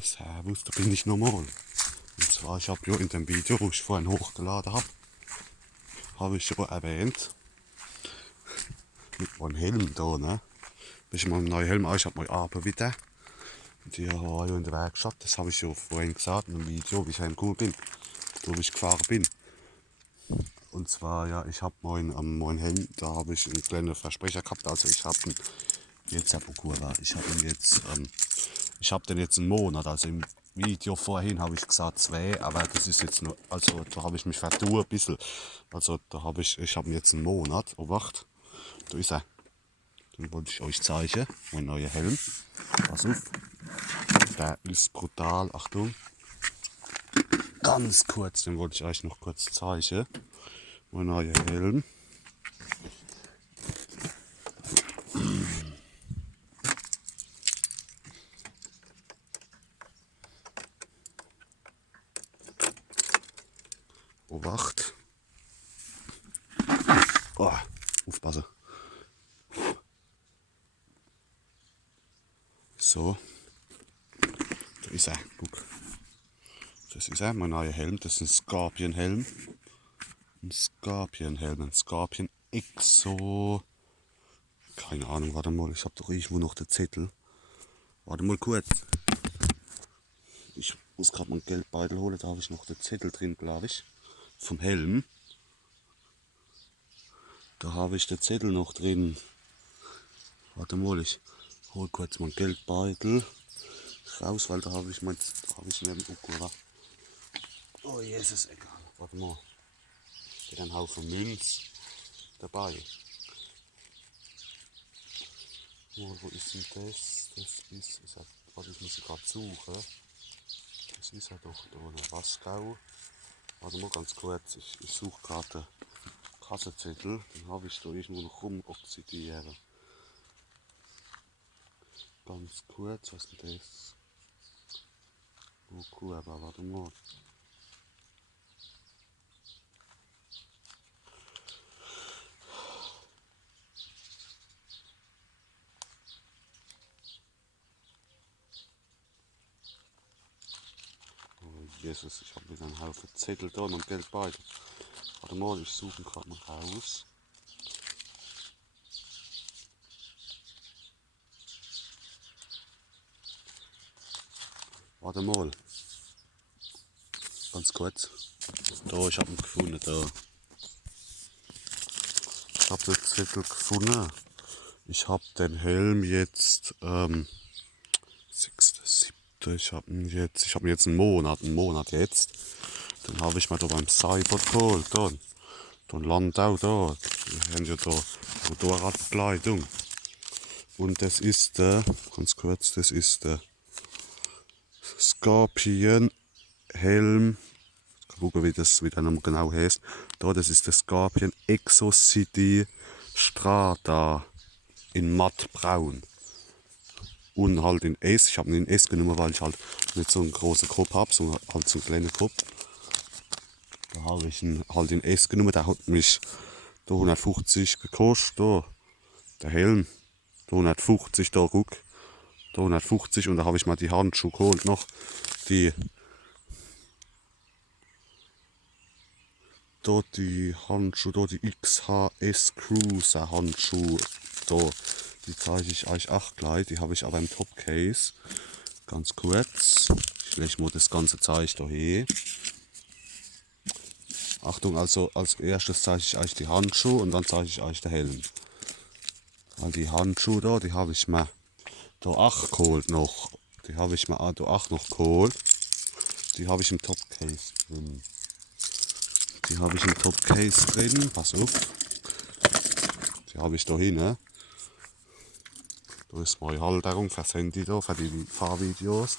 Servus, da bin ich nochmal. Und zwar, ich habe ja in dem Video, wo ich vorhin hochgeladen habe ich ja erwähnt, mit meinem Helm da, ne? Bis ich meinen neuen Helm an, ich habe meinen Abend wieder. Die war ja in der Werkstatt, das habe ich ja vorhin gesagt in einem Video, wie ich heimgekommen bin, wo ich gefahren bin. Und zwar, ja, ich habe meinen Helm, da habe ich einen kleinen Versprecher gehabt, also ich habe ihn jetzt, ich habe den jetzt einen Monat, also im Video vorhin habe ich gesagt 2, aber das ist jetzt noch, also da habe ich mich vertue ein bisschen. Also da habe ich habe jetzt einen Monat, oh wacht, da ist er. Den wollte ich euch zeigen, mein neuer Helm. Pass auf, der ist brutal, Achtung. Ganz kurz, den wollte ich euch noch kurz zeigen. Mein neuer Helm. Oh wacht. Oh, aufpassen. So, da ist er, guck. Das ist er, mein neuer Helm, das ist ein Scorpion-Helm. Ein Scorpion-Helm, ein Scorpion Exo. Keine Ahnung, warte mal, ich habe doch irgendwo noch den Zettel. Warte mal kurz. Ich muss gerade meinen Geldbeutel holen, da habe ich noch den Zettel drin, glaube ich. Vom Helm. Da habe ich den Zettel noch drin. Warte mal, ich hole kurz meinen Geldbeutel raus, weil da habe ich neben Ukura. Oh Jesus, egal. Warte mal. Steht ein Haufen Münz dabei. Oh, wo ist denn das? Warte, ich muss gerade suchen. Das ist ja doch da in Wasgau. Warte mal ganz kurz, ich suche gerade den Kassenzettel, den habe ich da irgendwo noch rumoxidieren. Ganz kurz, was ist denn das? Oh cool, aber warte mal. Oh Jesus, ich habe wieder einen Haufen Zettel da und Geld bei. Warte mal, ich suche gerade mal raus. Warte mal. Ganz kurz. Da, ich habe ihn gefunden, da. Ich habe den Zettel gefunden. Ich habe den Helm jetzt, 6.7. Ich habe ihn jetzt einen Monat jetzt. Dann habe ich mir da beim Cyber geholt, dann Landau da. Wir haben ja da Motorradbekleidung. Und das ist der, ganz kurz, das ist der Scorpion Helm. Gucken, wie der nochmal genau heißt. Da, das ist der Scorpion Exo City Strata in mattbraun. Und halt in S. Ich habe ihn in S genommen, weil ich halt nicht so einen großen Kopf habe, sondern halt so einen kleinen Kopf. Da habe ich ihn halt in S genommen. Der hat mich da 150 gekostet. Da, der Helm. Da 150, da guck. Da 150 und da habe ich mal die Handschuhe geholt noch. Die Handschuhe, da die XHS Cruiser Handschuhe. Da, die zeige ich euch auch gleich. Die habe ich aber im Topcase. Ganz kurz. Ich lege mal das ganze Zeug da hin. Achtung, also als erstes zeige ich euch die Handschuhe und dann zeige ich euch den Helm. Weil die Handschuhe da, die habe ich mir da 8 geholt noch. Die habe ich mir da 8 noch geholt. Die habe ich im Topcase drin. Pass auf. Die habe ich da hin, ne? Da ist meine Halterung fürs Handy da, für die Fahrvideos.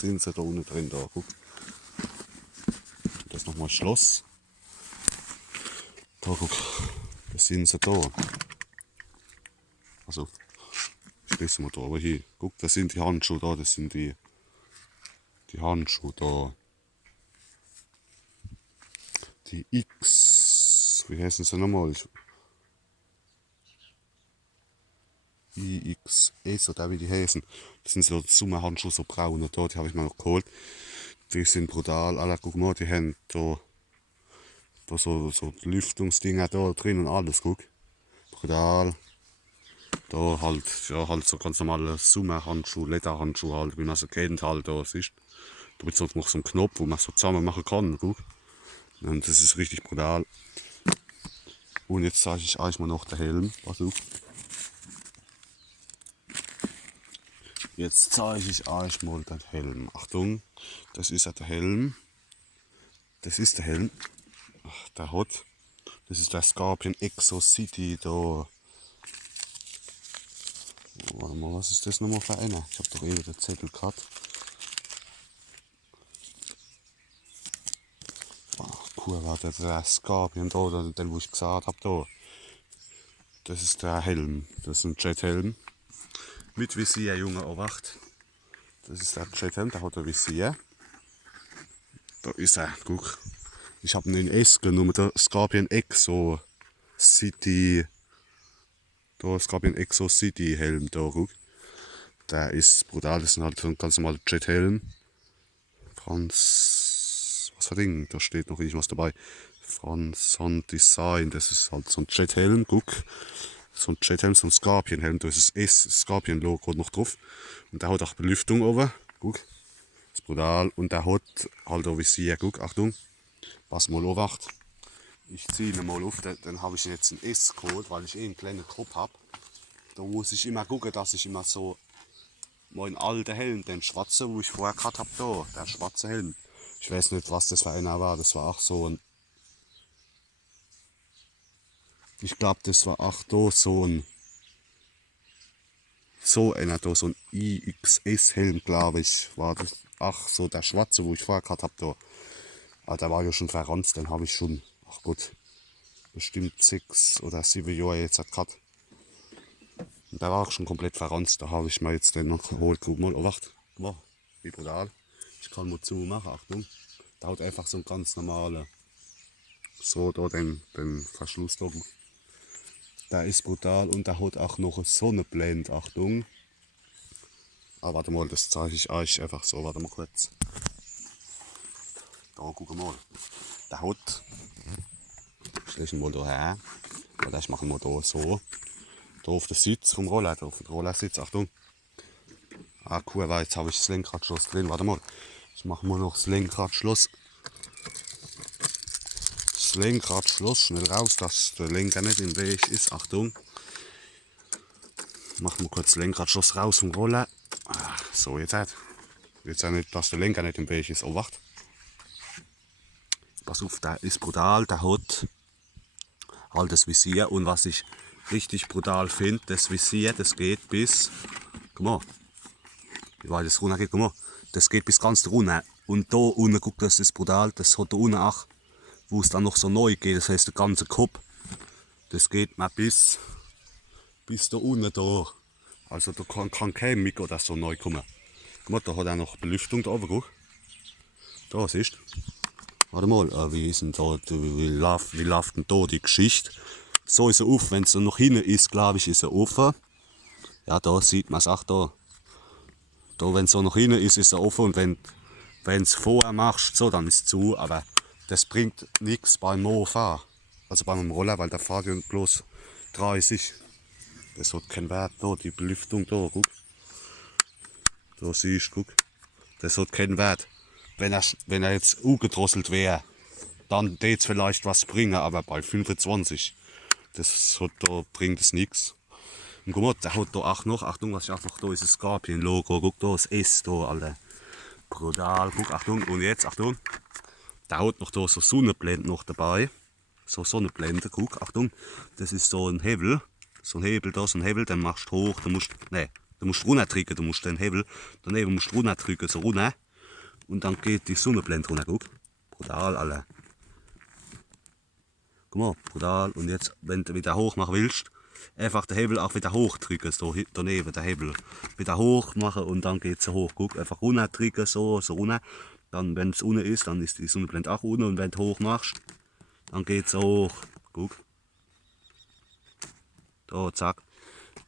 Sind sie da unten drin, da, guck. Das ist nochmal Schloss. Da, guck. Das sind sie da. Also, ich lese mal da aber hier. Guck, das sind die Handschuhe da, das sind die Handschuhe da. Die X, wie heißen sie nochmal? IXS oder wie die heißen. Das sind so Sommerhandschuhe, so braune, da, die habe ich mir noch geholt. Die sind brutal, Alter, guck mal, die haben da so Lüftungsdinger da drin und alles, guck. Brutal. Da halt, ja, halt so ganz normale Sommerhandschuhe, Lederhandschuhe halt, wie man so kennt halt, da siehst. Da gibt es noch so einen Knopf, wo man so zusammen machen kann, guck. Und das ist richtig brutal. Und jetzt zeige ich euch mal noch den Helm, pass auf. Jetzt zeige ich euch mal den Helm. Achtung, das ist ja der Helm. Das ist der Helm. Ach, der hat. Das ist der Scorpion Exo City da. Warte mal, was ist das nochmal für einer? Ich habe doch eben den Zettel gehabt. Ach, cool, war der Scorpion da, den wo ich gesagt habe da. Das ist der Helm. Das ist ein Jethelm. Mit Visier, Junge, Obacht. Das ist der Jethelm, der hat ein Visier. Da ist er, guck. Ich habe ihn in S genommen, der Scorpion Exo City. Da Scorpion Exo City Helm, da, guck. Der ist brutal, das ist halt so ein ganz normaler Jethelm. Was für Ding, da steht noch irgendwas dabei. Franson Design, das ist halt so ein Jethelm, guck. So ein Jethelm, so ein Scorpion-Helm, da ist das S-Scorpion-Logo noch drauf. Und der hat auch Belüftung oben, guck. Das ist brutal. Und der hat halt auch Visier, guck, Achtung. Pass mal auf, Acht. Ich ziehe ihn mal auf, dann habe ich jetzt einen S geholt, weil ich einen kleinen Kopf habe. Da muss ich immer gucken, dass ich immer so meinen alten Helm, den schwarzen, wo ich vorher gehabt habe, da, der schwarze Helm. Ich weiß nicht, was das für einer war. Das war auch so ein. Ich glaube, das war auch da so ein. So einer da, so ein IXS-Helm, glaube ich. War das. Ach, so der schwarze, wo ich vorher gehabt habe, da. Aber der war ja schon verranzt, den habe ich schon. Ach gut. Bestimmt 6 oder 7 Jahre jetzt gehabt. Und der war auch schon komplett verranzt. Da habe ich mir jetzt den noch geholt. Guck mal, oh, wacht. Guck mal, wie brutal. Ich kann mal zumachen, Achtung. Da hat einfach so ein ganz normaler. So, da den Verschluss da. Der ist brutal und der hat auch noch eine Sonnenblende, Achtung. Ah, warte mal, das zeige ich euch einfach so, warte mal kurz. Da, guck mal. Der hat. Ich lege ihn mal da her. Oder ich mache ihn mal da so. Da auf den Sitz vom Roller, da auf den Rollersitz, Achtung. Ah, cool, weil jetzt habe ich das Lenkradschloss drin. Warte mal. Ich mache mal noch das Lenkradschloss. Das Lenkradschloss schnell raus, dass der Lenker nicht im Weg ist. Achtung. Machen wir kurz das Lenkradschloss raus vom Roller. Ah, so, jetzt halt. Jetzt nicht, dass der Lenker nicht im Weg ist. Oh, wacht. Pass auf, der ist brutal. Der hat halt das Visier. Und was ich richtig brutal finde, das Visier, das geht bis. Guck mal. Wie weit das runter geht, guck mal. Das geht bis ganz runter. Und da unten, guck, das ist brutal. Das hat da unten auch, wo es dann noch so neu geht. Das heißt, der ganze Kopf. Das geht mal bis da unten da. Also da kann kein Mikro oder so neu kommen. Guck mal, da hat er noch Belüftung da oben, guck. Da siehst du. Warte mal, wie ist denn da, wie läuft denn da die Geschichte? So ist er auf, wenn es noch hinten ist, glaube ich, ist er offen. Ja, da sieht man es auch da. Da, wenn es so noch hinten ist, ist er offen und wenn es vorher machst, so, dann ist es zu. Aber das bringt nichts beim Mofa. Also beim Roller, weil der fährt ja bloß 30. Das hat keinen Wert da, die Belüftung da, guck. Da siehst du, guck. Das hat keinen Wert. Wenn er jetzt gedrosselt wäre, dann würde es vielleicht was bringen, aber bei 25, da bringt es nichts. Und guck mal, der hat da auch noch, Achtung, was ich auch noch da ist, das Scorpion-Logo, guck da, das S da, Alter. Brutal, guck, Achtung, und jetzt, Achtung, der hat noch da so Sonnenblende noch dabei. So Sonnenblende, guck, Achtung, das ist so ein Hebel, da, so ein Hebel, den machst du hoch, du musst runterdrücken, du musst den Hebel, daneben musst du runterdrücken, so runter. Und dann geht die Sonnenblende runter, guck. Brutal, Alter. Guck mal, brutal. Und jetzt, wenn du wieder hoch machen willst, einfach den Hebel auch wieder hochdrücken, so daneben, der Hebel. Wieder hoch machen und dann geht es hoch. Guck, einfach runterdrücken, so runter. Dann, wenn es unten ist, dann ist die Sonnenblende auch unten. Und wenn du hoch machst, dann geht es hoch. Guck. Da, zack.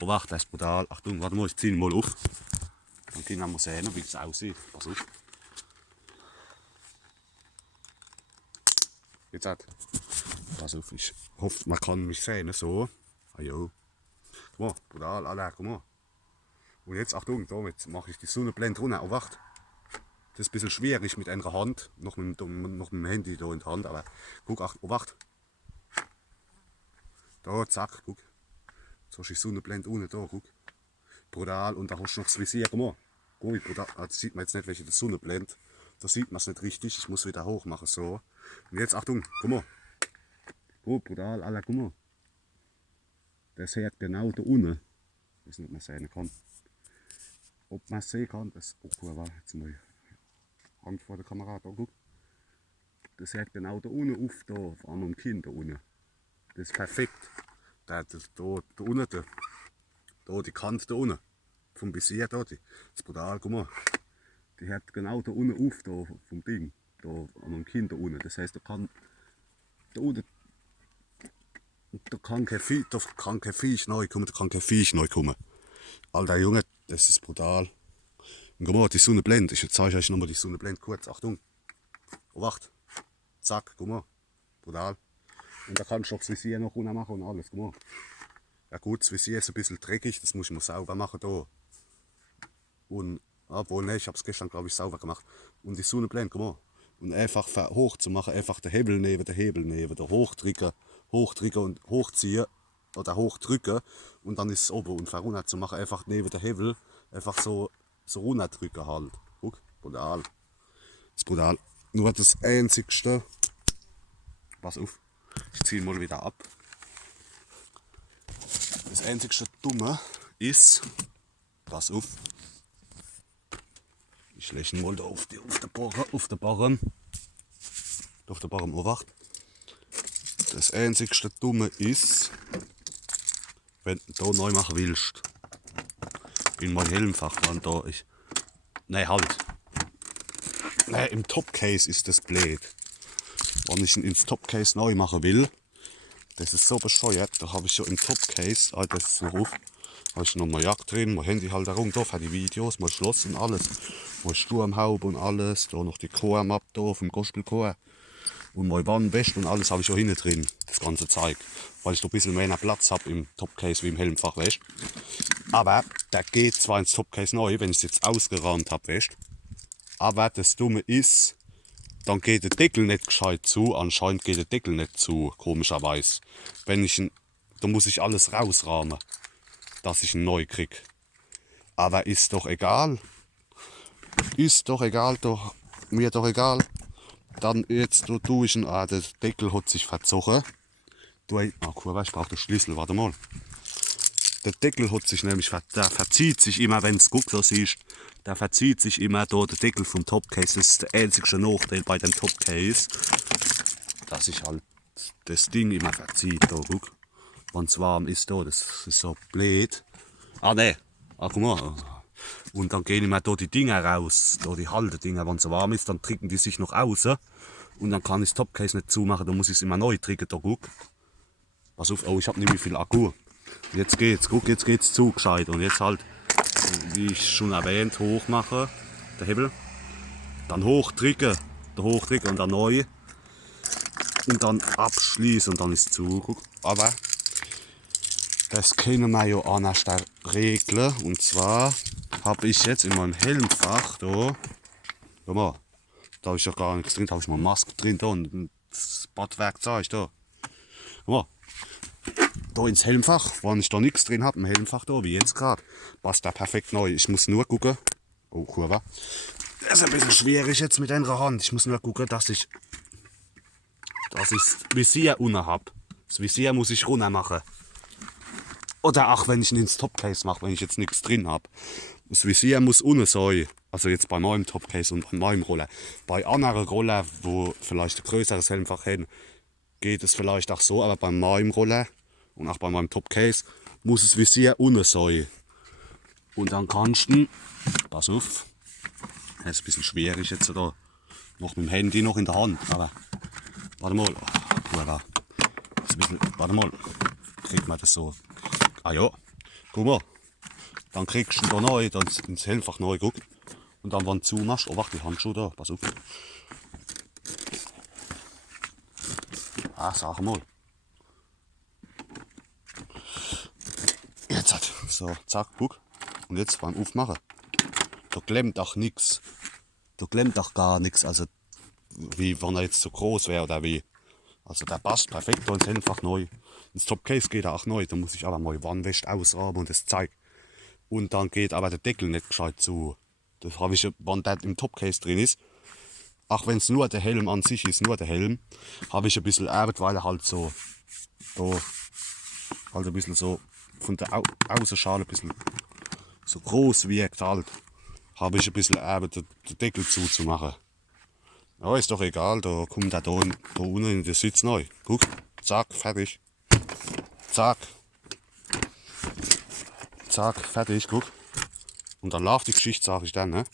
Oh, warte, das ist brutal. Achtung, warte mal, ich ziehe ihn mal auf. Dann können wir sehen, wie es aussieht. Pass auf. Jetzt hat. Pass auf, ich hoffe, man kann mich sehen, so. Ah jo. Guck mal, brutal, alle, guck mal. Und jetzt, Achtung, damit mache ich die Sonnenblende runter. Oh, warte. Das ist ein bisschen schwierig mit einer Hand, noch mit dem Handy da in der Hand, aber guck, oh, warte. Da, zack, guck. Jetzt hast du die Sonnenblende unten da, guck. Brutal, und da hast du noch das Visier, guck mal. Guck, wie brutal. Das sieht man jetzt nicht, welche die Sonnenblende. Da sieht man es nicht richtig, ich muss wieder hoch machen, so. Und jetzt, Achtung, guck mal. Guck, brutal, alle, guck mal. Das hört genau da unten. Ich weiß nicht, ob man sehen kann. Ob man sehen kann, das. Oh, cool, war jetzt mal Hand vor der Kamera, da guck. Das hört genau da unten auf, da, an dem Kinn da unten. Das ist perfekt. Da unten, da die Kante da unten. Vom Visier da, das ist brutal, guck mal. Die hört genau da unten auf, da vom Ding. Da an dem Kinn da unten. Das heißt, da kann da unten. Da kann kein Viech neu kommen, da kann kein Viech neu kommen. Alter Junge, das ist brutal. Und guck mal, die Sonnenblende, ich zeige euch nochmal die Sonnenblende kurz, Achtung. Oh, wacht. Zack, guck mal, brutal. Und da kannst du auch das Visier noch runter machen und alles, guck mal. Ja gut, das Visier ist ein bisschen dreckig, das muss ich mal sauber machen da. Und, obwohl, ne, ich habe es gestern, glaube ich, sauber gemacht. Und die Sonnenblende, guck mal. Und einfach hoch zu machen, einfach den Hebel neben, der hochdrücken und hochziehen oder hochdrücken und dann ist es oben und runter zu machen, einfach neben der Hebel, einfach so runterdrücken halt. Guck, brutal. Das ist brutal. Nur das einzigste, pass auf, ich ziehe ihn mal wieder ab. Das einzigste Dumme ist, pass auf, ich lege ihn mal da auf der Barren, wacht. Das einzigste Dumme ist, wenn du da neu machen willst, in mein Helmfach dann da ist. Nein, halt. Nein, im Topcase ist das blöd. Wenn ich ihn ins Topcase neu machen will, das ist so bescheuert, da habe ich schon im Topcase, das ist noch auf, habe ich noch mal Jagd drin, mein Handy halt herum, da für die Videos, mein Schloss und alles, mein Sturmhaube und alles, da noch die Chor-Map da vom Gospelchor. Und mein Warnweste und alles habe ich auch hinten drin, das ganze Zeug. Weil ich da ein bisschen mehr Platz habe im Topcase wie im Helmfach, weißt. Aber der geht zwar ins Topcase neu, wenn ich es jetzt ausgeräumt habe, weißt. Aber das Dumme ist, dann geht der Deckel nicht gescheit zu. Anscheinend geht der Deckel nicht zu, komischerweise. Da muss ich alles rausrahmen, dass ich ihn neu krieg. Aber ist doch egal. Doch, mir doch egal. Dann jetzt tue ich ihn, der Deckel hat sich verzogen. Kurva, ich brauche den Schlüssel, warte mal. Der Deckel hat sich nämlich, der verzieht sich immer, wenn es guckt, so siehst, der verzieht sich immer da, der Deckel vom Topcase. Das ist der einzige Nachteil bei dem Topcase, dass sich halt das Ding immer verzieht, da, guck. Wenn es warm ist, da, das ist so blöd. Ne, guck mal. Und dann gehen immer da die Dinger raus, da die Haltedinger, wenn es warm ist, dann drücken die sich noch aus. Und dann kann ich das Topcase nicht zumachen, dann muss ich es immer neu drücken, da guck. Pass auf, oh, ich habe nicht mehr viel Akku. Jetzt geht's, guck, jetzt geht's zu gescheit. Und jetzt halt, wie ich schon erwähnt, hoch machen, der Hebel. Dann hochdrücken und dann neu. Und dann abschließen und dann ist es zu, guck. Aber das können wir ja anders regeln. Und zwar habe ich jetzt in meinem Helmfach da, guck mal, da habe ich ja gar nichts drin, da habe ich mal eine Maske drin da und das Badwerkzeug da. Guck mal, da ins Helmfach, wenn ich da nichts drin habe, im Helmfach da, wie jetzt gerade, passt da perfekt neu. Ich muss nur gucken, oh Kurva, das ist ein bisschen schwierig jetzt mit einer Hand. Ich muss nur gucken, dass ich das Visier unten habe. Das Visier muss ich runter machen. Oder auch wenn ich ihn ins Topcase mache, wenn ich jetzt nichts drin habe. Das Visier muss unten sein. Also jetzt bei meinem Topcase und bei meinem Roller. Bei anderen Roller, wo vielleicht ein größeres Helmfach haben, geht es vielleicht auch so. Aber bei meinem Roller und auch bei meinem Topcase muss das Visier unten sein. Und dann kannst du, pass auf, das ist ein bisschen schwierig jetzt da, noch mit dem Handy noch in der Hand. Aber warte mal, warte mal, kriegt man das so? Ah ja, Guck mal. Dann kriegst du ihn da neu, dann ins Helmfach neu, guck. Und dann, wenn du zumachst, oh, warte, die Handschuhe da, pass auf. Ah, sag mal. Jetzt hat, so, zack, guck. Und jetzt beim Aufmachen. Da klemmt auch nichts. Da klemmt auch gar nichts, also wie wenn er jetzt so groß wäre oder wie. Also der passt perfekt da ins Helmfach neu. Ins Topcase geht er auch neu, da muss ich aber mal Warnwäsche ausraben und das zeigt. Und dann geht aber der Deckel nicht gescheit zu. Das habe ich, wenn der im Topcase drin ist, auch wenn es nur der Helm an sich ist, nur der Helm, habe ich ein bisschen Arbeit, weil er halt so, da, halt ein bisschen so von der Außenschale ein bisschen so groß wirkt halt, habe ich ein bisschen Arbeit, den Deckel zuzumachen. Ja, ist doch egal, da kommt er da unten in den Sitz neu. Guck, zack, fertig. Zack. Zack, fertig, guck. Und dann läuft die Geschichte, sage ich dann, ne?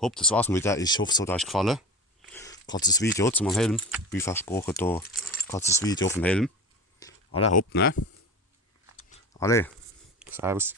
Hopp, das war's mit der. Ich hoffe, es hat euch gefallen. Kurzes Video zu meinem Helm. Wie versprochen, da kurzes Video auf dem Helm. Alle, hopp, ne? Alle, servus.